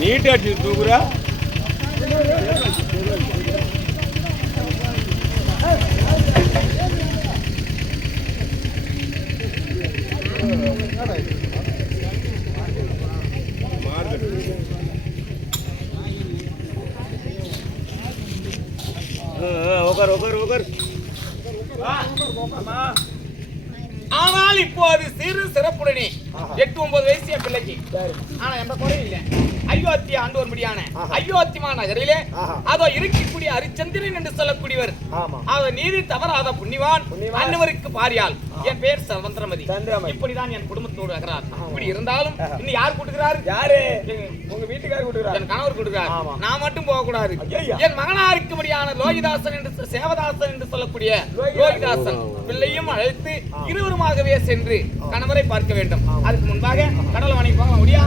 நீட்டா அடிச்சு தூக்குறா. உட்கார் உட்கார் உட்கார். ஆனால் இப்போது சிறு சிறப்புடனே 8-9 வயசு என் பிள்ளைக்கு. ஆனா எந்த குறையும் இல்லை. அயோத்தி ஆண்டோர்படியான அயோத்திமா நகரிலே அதோ இருக்கக்கூடிய ஹரிச்சந்திரன் என்று சொல்லக்கூடியவர், அவர் நீதி தவறாத புண்ணிவான் அன்னவருக்கு பாரியால். என் பேர் சந்திரமதி. இப்படிதான் என் குடும்பத்தோடு இருக்கிறார். இப்படி இருந்தாலும் இன்னும் யார் கூட்டுகிறார்? யாரு? உங்க வீட்டுக்காரர் கூட்டுகிறார், என் கணவர் கூட்டுகிறார். நான் மட்டும் போக கூடாது. என் மகனாருக்கு முடியான லோகிதாசன் என்று சேவதாசன் என்று சொல்லக்கூடிய லோகிதாசன் பிள்ளையும் அழைத்து இருவருமாகவே சென்று கணவரை பார்க்க வேண்டும். அதுக்கு முன்பாக கடலை வணங்கி போக முடியா?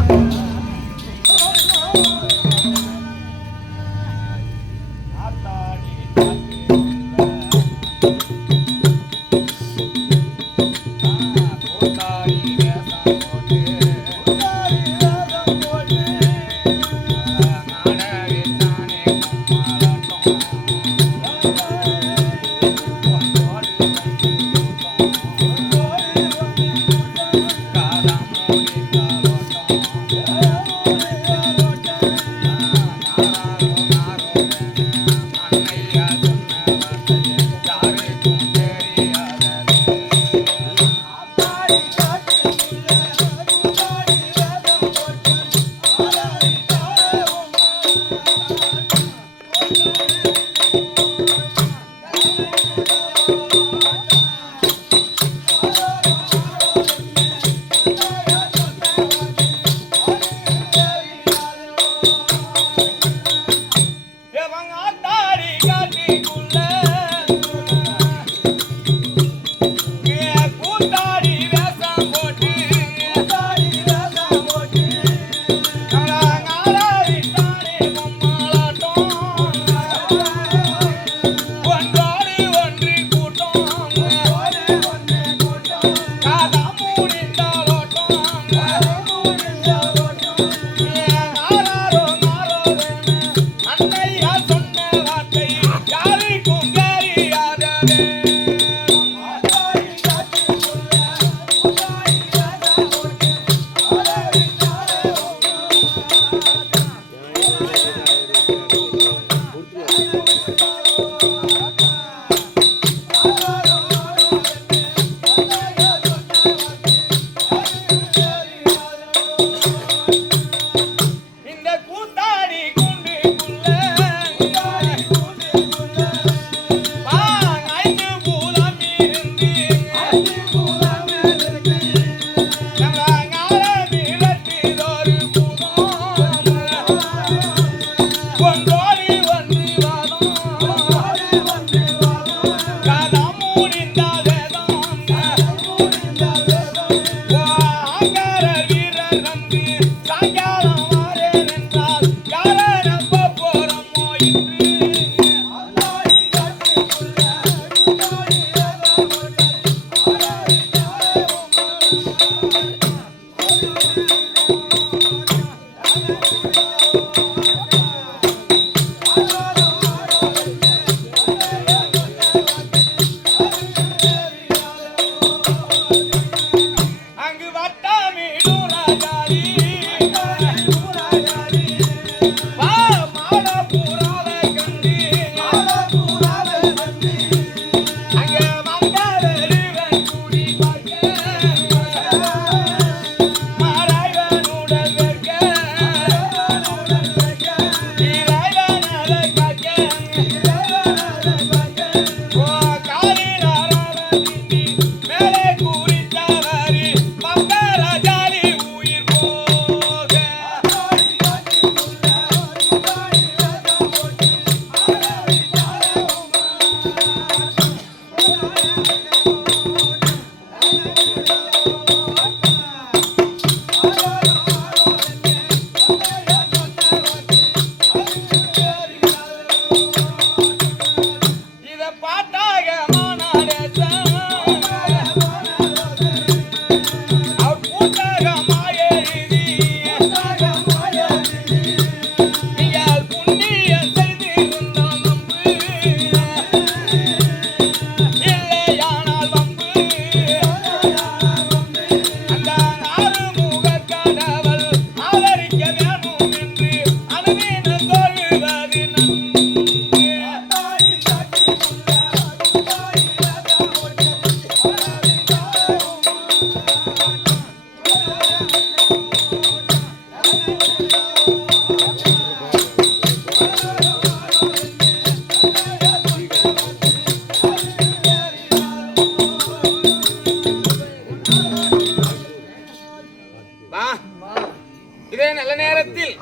நல்ல நேரத்தில்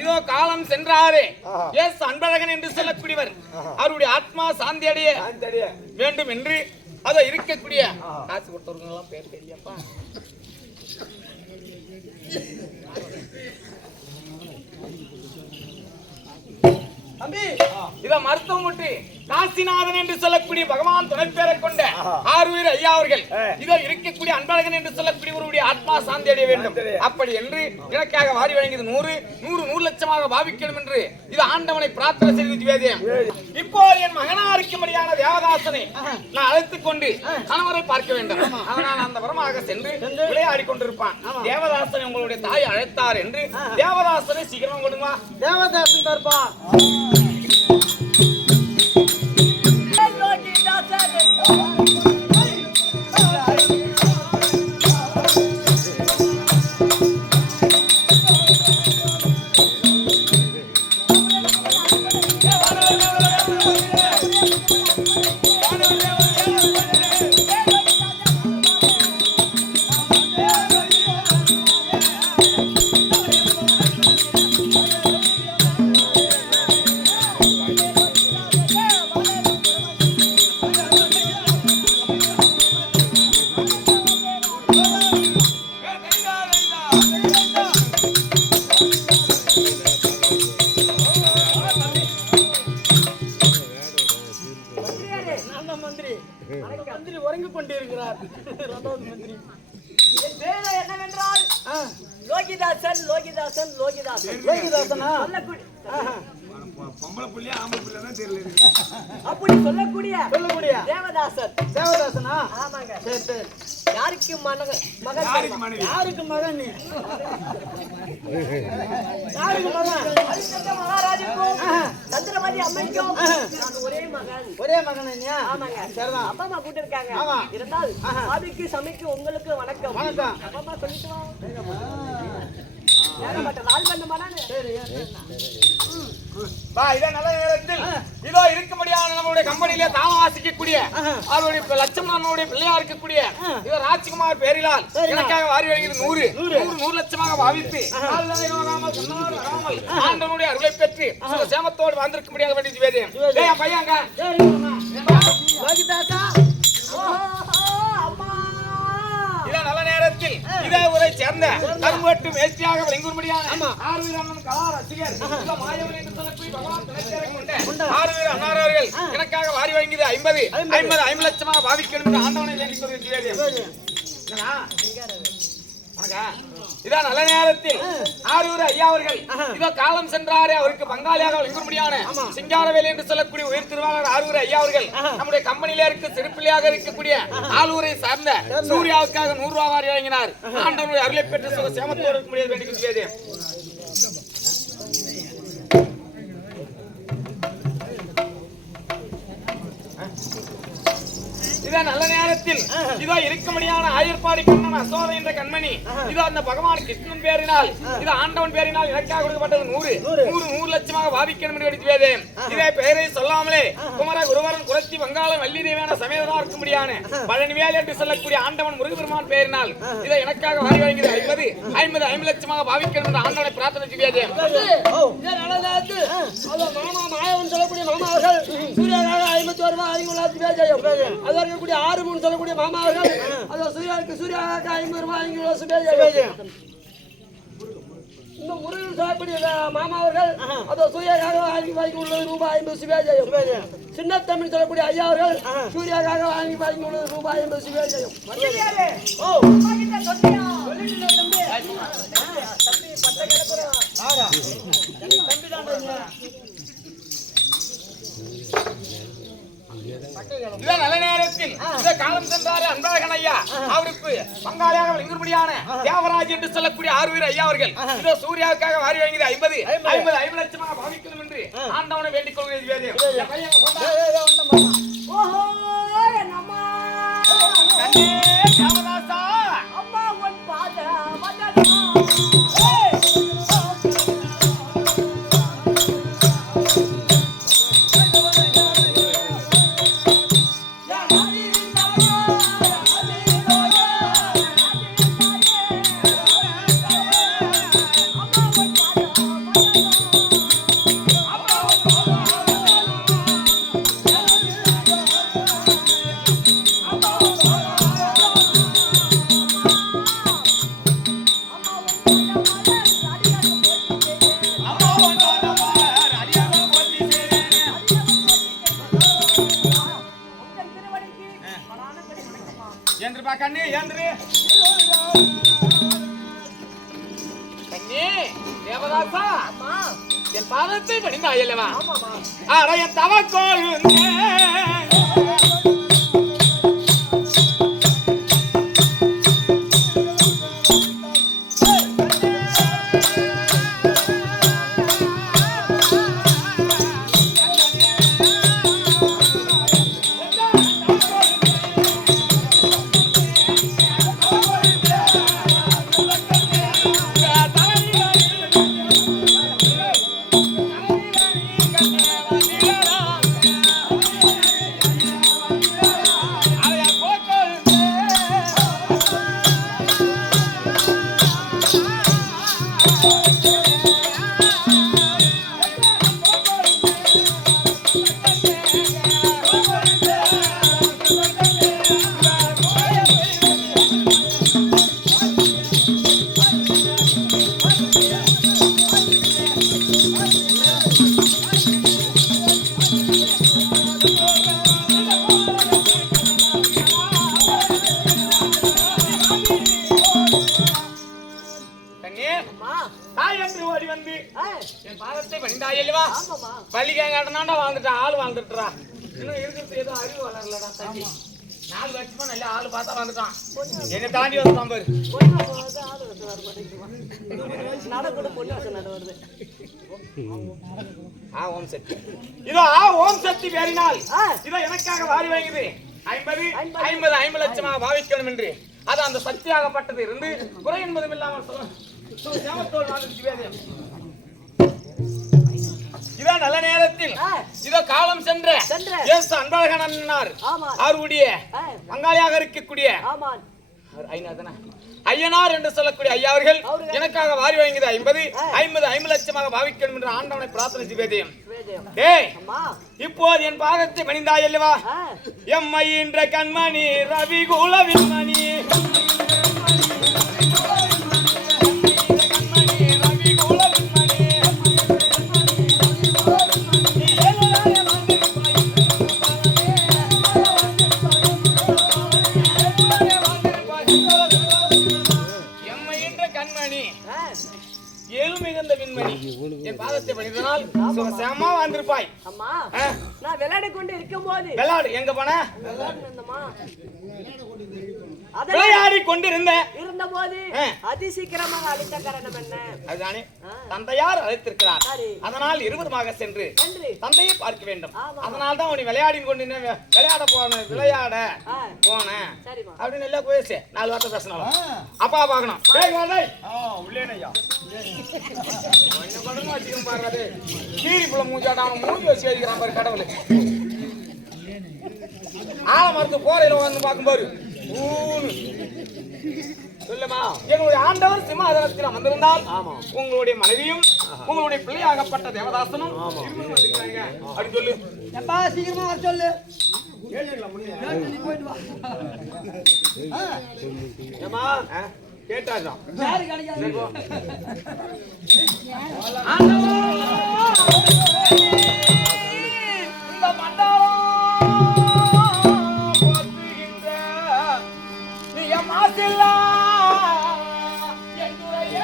இதோ காலம் சென்றாரே எஸ் அன்பழகன் என்று சொல்லக்கூடியவர் அவருடைய ஆத்மா சாந்தி அடைய வேண்டும் என்று அதோ இருக்கக்கூடிய காசு கொடுத்தவர்கள் எல்லாம் பேர் தெரியப்பா இத மருத்துவம் முற்றி காசிநாதன் என்று சொல்லக்கூடிய பகவான் துணை பேரை கொண்ட ஆரூர் ஐயா அவர்கள் இதோ இருக்கக்கூடிய அன்பழகன் என்று சொல்லக்கூடியவருடைய ஆத்மா சாந்தி அடைய வேண்டும் அப்படி என்று எனக்காக வாரி வழங்கியது 100 லட்சமாக பாவிக்கணும் என்று இது ஆண்டவனை பிரார்த்தனை செய்து வேதியம். இப்போ என் மகனாருக்கும்படியான தேவதாசனை நான் அழைத்துக் கொண்டு கணவரை பார்க்க வேண்டும். அதனால் அந்த வரமாக சென்று விளையாடி கொண்டிருப்பான். தேவதாசனை உங்களுடைய தாய் அழைத்தார் என்று தேவதாசனை சீக்கிரம் கொடுங்க. தேவதாசன் தருப்பான். அப்படி சொல்லக்கூடிய தேவதாசனா? ஆமாங்க. சரி. யாருக்கு மகன்? யாருக்கு மகன்? மகாராஜுக்கும் சந்திரமதி அம்மைக்கும் ஒரே மகன். ஆமாங்க. சரிதான். அப்பா அம்மா கூட்டு இருக்காங்க. இருந்தால் சாமிக்கு சமைக்கு உங்களுக்கு வணக்கம். அப்பா அம்மா சொல்லிட்டு நல்ல நேரத்தில் இதோ இருக்கும்படியான நம்மளுடைய கம்பெனியில தாம வாசிக்கக்கூடிய அவருடைய லட்சம்மானுடைய பிள்ளையா இருக்கக்கூடிய இதோ ராஜ்குமார் பேரிலால் எனக்காக வாரி வழங்கியது 100 லட்சமாக பாவித்து ஆண்டவனுடைய அருளை பெற்று சேமத்தோடு வந்திருக்க முடியாத வேண்டிய வேதியம். பையங்க நல்ல நேரத்தில் இதே ஊரை சேர்ந்த கரும்பட்டு மேஸ்திரியாக விளங்கும்படியான ஆரூர் அண்ணன் கலா ரசிகர் மாயவன் என்று சொல்லக்கூடிய பகவான் துணைச்சேரை கொண்ட ஆரூர் அண்ணாரவர்கள் எனக்காக வாரி வழங்கியது 50 லட்சமாக பாவிக்கணும் என்று ஆண்டவனை வேண்டிக் கொள்கிறேன். இதான் நல்ல நேரத்தில் ஆரூர் ஐயா அவர்கள் இதோ காலம் சென்றாரே அவருக்கு பங்காளியாக விளங்கும்படியான சிங்காரவேலி என்று சொல்லக்கூடிய உயர் திருவாளர் ஆரூர் ஐயா அவர்கள் நம்முடைய கம்பெனியில இருக்க சிறுப்பிள்ளையாக இருக்கக்கூடிய ஆலூரை சார்ந்த சூர்யாவுக்காக 100 ரூபாய் வாரி வழங்கினார். ஆண்டவனுடைய அருளை பெற்று சேமத்தோடு இருக்க முடியாது வேண்டிக் கொள்கிறேன். இதான் நல்ல நேரத்தில் இதோ இருக்கும்படியான ஆயர்பாடி கண்ணன் அசோதை என்ற கண்மணி இதோ அந்த பகவான் கிருஷ்ணன் பேரினால் இதோ ஆண்டவன் பேரினால் எனக்காக கொடுக்கப்பட்டது 100 லட்சமாக பாவிக்கணும் என்று எடுத்துவேதே. இதே பெயரை சொல்லாமலே குமர குருவரன் குரத்தி வங்காளம் வள்ளி தேவியான சமேதனா இருக்கும்படியான பழனிவேல் என்று சொல்லக்கூடிய ஆண்டவன் முருகபெருமான் பேரினால் இதோ எனக்காக வாரி வழங்கியது 50 லட்சமாக பாவிக்கணும் என்று ஆண்டவனை பிரார்த்தனை செய்வேதே. மாமா மாயவன் சொல்லக்கூடிய மாமா அவர்கள் சூர்யாவுக்காக 51 ரூபாய் அதற்கு 6 சொல்லக்கூடிய மாமா அவர்கள் அதோ சூர்யாவுக்கு 50 ரூபாய் இந்த முருகன் சொல்லக்கூடிய மாமா அவர்கள் அதோ சூர்யாவுக்காக வாங்கி உள்ளது ரூபாய் 50 சிவாஜயம். சின்ன தமிழ் சொல்லக்கூடிய ஐயா அவர்கள் சூர்யாவுக்காக வாங்கி உள்ளது ரூபாய் 50 சிவாஜயம். நல்ல நேரத்தில் காலம் சென்றாரு அன்பழகன் ஐயா அவருக்கு பங்காளியாக விளங்கும்படியான தேவராஜ் என்று சொல்லக்கூடிய ஆரூர் ஐயா அவர்கள் இதோ சூர்யாவுக்காக வாரி வழங்கியது 50 லட்சமாக பாவிக்கணும் என்று ஆண்டவனை வேண்டிக் கொள்கிறேன். கண்ணே தேவதாசா அம்மா என் பாதத்தை பணிந்தாய் அல்லவா? ஆமாமா அட என் தவக்கோழுந்தே வாழ்ந்துட்டான் ஆள் வாழ்ந்துட்டுறா இன்னும் இருக்கிறது ஏதோ அறிவு வளரலடா தம்பி 4 வருஷமா நல்ல ஆளு பார்த்தா வந்துட்டான் என்ன தாண்டி வந்துட்டான் பாரு ஓம் சக்தி இதோ ஓம் சக்தி பேரினால் இதோ எனக்காக வாரி வாங்குது 50 லட்சமாக பாவிக்கணும் என்று அது அந்த சக்தியாகப்பட்டது இருந்து குறை என்பதும் இல்லாமல் இதோ நல்ல நேரத்தில் இதோ காலம் சென்ற அன்பழகன் அண்ணார் அவருடைய பங்காளியாக இருக்கக்கூடிய ஐயனார் என்று சொல்லக்கூடிய ஐயா அவர்கள் எனக்காக வாரி வாங்கியது 50 லட்சமாக பாவிக்கணும் என்று ஆண்டவனை பிரார்த்தனை செய்வேன். இப்போது என் பாகத்தை பணிந்தாய் அல்லவா? எம்மை என்ற கண்மணி ரவி குலவின் மணி என் பாதத்தை பணிந்தனால் சுகசமா வந்திருப்பாய். அம்மா நான் விளையாடி கொண்டு இருக்கும்போது விளையாடு எங்க போன? விளையாடி கொண்டிருந்த இருந்தபோது அதிசீக்கிரமாக அழைத்த காரணம் என்ன? அதுதானே தந்தையார் அழைத்திருக்கிறார். அதனால் இருவருமாக சென்று தந்தையை பார்க்க வேண்டும். அதனால தான் உன்னை விளையாடி கொண்டு விளையாட போன அப்படின்னு எல்லாம் போயிடுச்சு. 4 வார்த்தை பேசினாலும் அப்பா பார்க்கணும். கீரி புள்ள மூஞ்சாட்டான மூஞ்சி வச்சு எழுதிக்கிறான் பாரு கடவுள். ஆலமரத்து போறையில வந்து பார்க்கும் பாரு சொல்லுமா எங்களுடைய ஆண்டவர் சிம்மாசனத்தில் அமர்ந்திருந்தால் உங்களுடைய மனைவியும் உங்களுடைய பிள்ளையாகப்பட்ட தேவதாசனும் அப்படின்னு சொல்லு. எப்பா சீக்கிரமா வர சொல்லு. கேட்டாதான் இந்த மண்டலம் மாசில்லா என்னுடைய